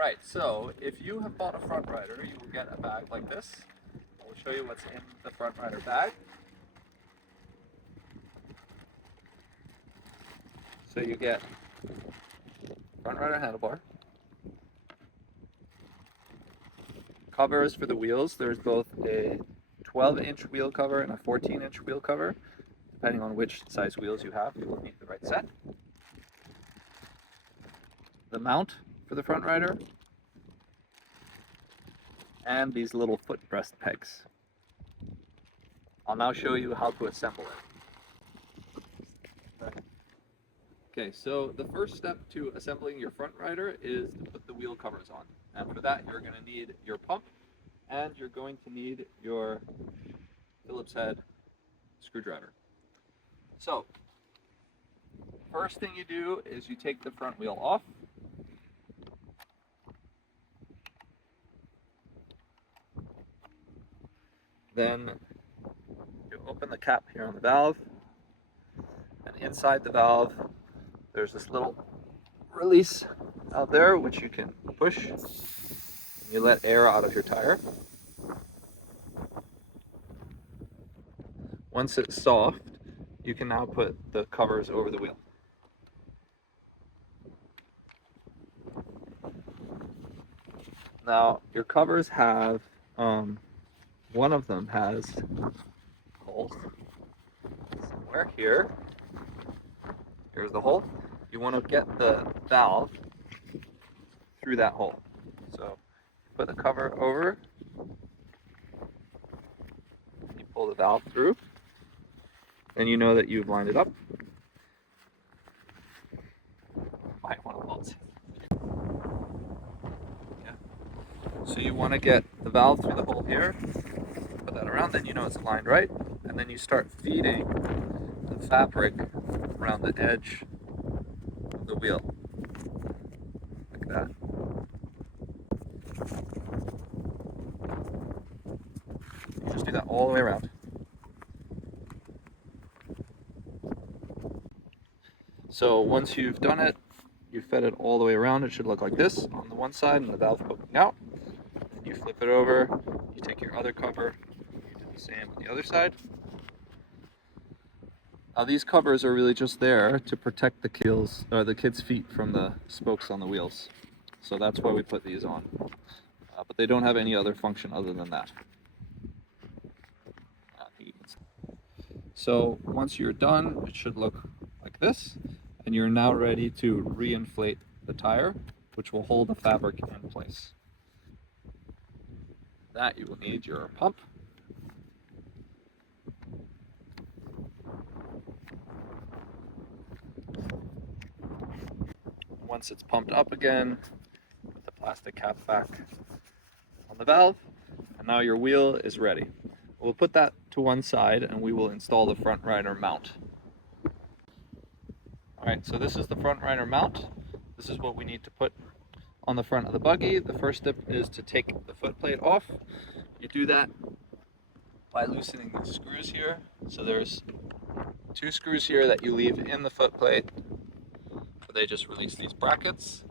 Alright, so if you have bought a front rider, you will get a bag like this. I'll show you what's in the front rider bag. So you get front rider handlebar, covers for the wheels. There's both a 12-inch wheel cover and a 14-inch wheel cover. Depending on which size wheels you have, you will need the right set. The mount for the front rider, and these little footrest pegs. I'll now show you how to assemble it. Okay, so the first step to assembling your front rider is to put the wheel covers on. And for that, you're going to need your pump, and you're going to need your Phillips head screwdriver. So, first thing you do is you take the front wheel off. Then you open the cap here on the valve, and inside the valve there's this little release out there which you can push, and you let air out of your tire. Once it's soft, you can now put the covers over the wheel. Now your covers have one of them has holes somewhere here. Here's the hole. You want to get the valve through that hole. So put the cover over, you pull the valve through, then you know that you've lined it up. Might want to bolt. Yeah. So you want to get the valve through the hole here, put that around, then you know it's aligned right, and then you start feeding the fabric around the edge of the wheel, like that. You just do that all the way around. So once you've done it, you fed it all the way around. It should look like this on the one side and the valve poking out. Then you flip it over, you take your other cover, you do the same on the other side. Now these covers are really just there to protect the kids' feet from the spokes on the wheels. So that's why we put these on. But they don't have any other function other than that. So once you're done, it should look like this, and you're now ready to reinflate the tire, which will hold the fabric in place. For that you will need your pump. Once it's pumped up again, put the plastic cap back on the valve, and now your wheel is ready. We'll put that to one side and we will install the front rider mount. Alright, so this is the front rider mount. This is what we need to put on the front of the buggy. The first step is to take the foot plate off. You do that by loosening the screws here. So there's 2 screws here that you leave in the foot plate. So they just release these brackets.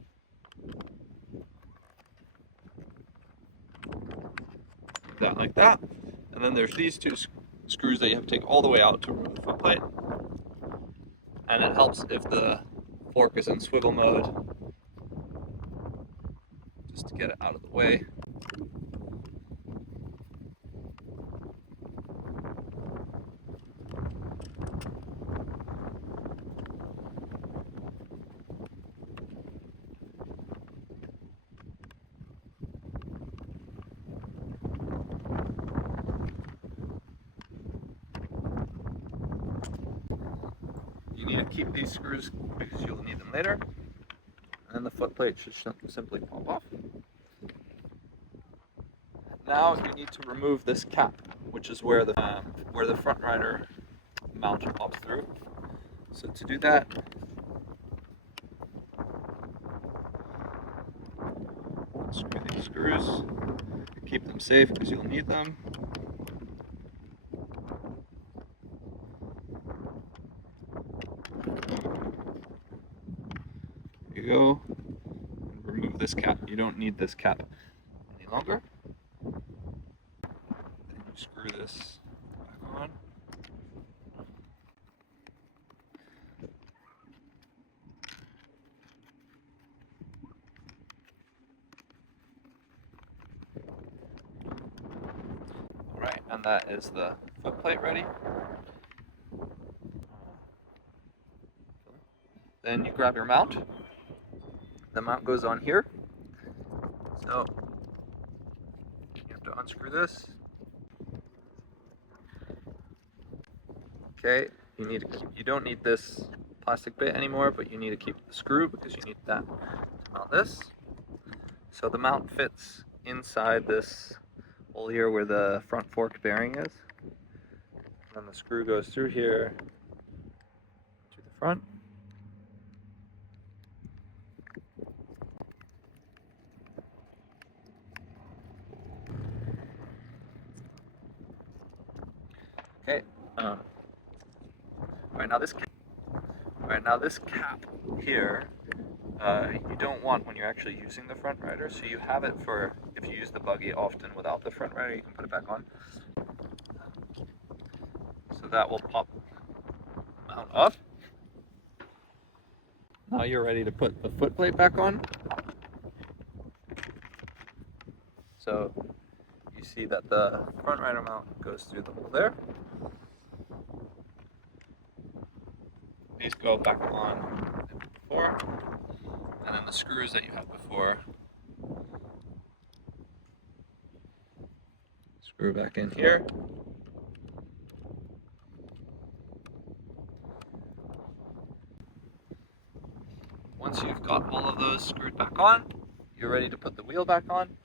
That like that. And then there's these 2 screws that you have to take all the way out to remove the foot plate. And it helps if the fork is in swivel mode, just to get it out of the way. You need to keep these screws because you'll need them later. And then the foot plate should simply pop off. Now you need to remove this cap, which is where the front rider mount pops through. So to do that, screw these screws. Keep them safe because you'll need them. There you go. Remove this this cap. You don't need this cap any longer. Then you screw this back on. Alright, and that is the foot plate ready. Then you grab your mount. The mount goes on here. So you have to unscrew this. Okay, you don't need this plastic bit anymore, but you need to keep the screw because you need that to mount this. So the mount fits inside this hole here where the front fork bearing is. And then the screw goes through here to the front. Okay. Right now this cap here, you don't want when you're actually using the front rider. So you have it for if you use the buggy often without the front rider, you can put it back on. So that will pop mount off. Now you're ready to put the foot plate back on. So you see that the front rider mount goes through the hole there. These go back on before, and then the screws that you had before screw back in here. Once you've got all of those screwed back on, you're ready to put the wheel back on.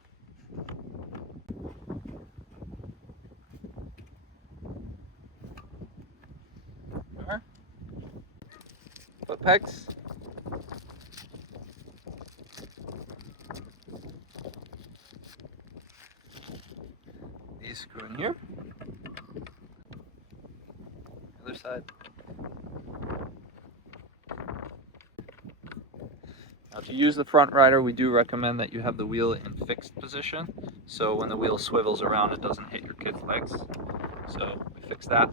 Foot pegs. These screw in here. Other side. Now to use the front rider, we do recommend that you have the wheel in fixed position. So when the wheel swivels around, it doesn't hit your kid's legs. So we fix that.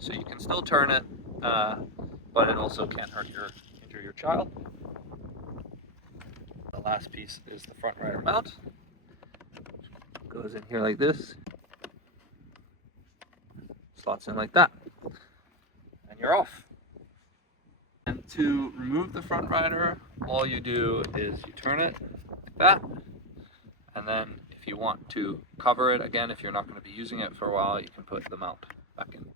So you can still turn it, but it also can't injure your child. The last piece is the front rider mount. Goes in here like this. Slots in like that. And you're off. And to remove the front rider, all you do is you turn it like that. And then if you want to cover it again, if you're not going to be using it for a while, you can put the mount back in.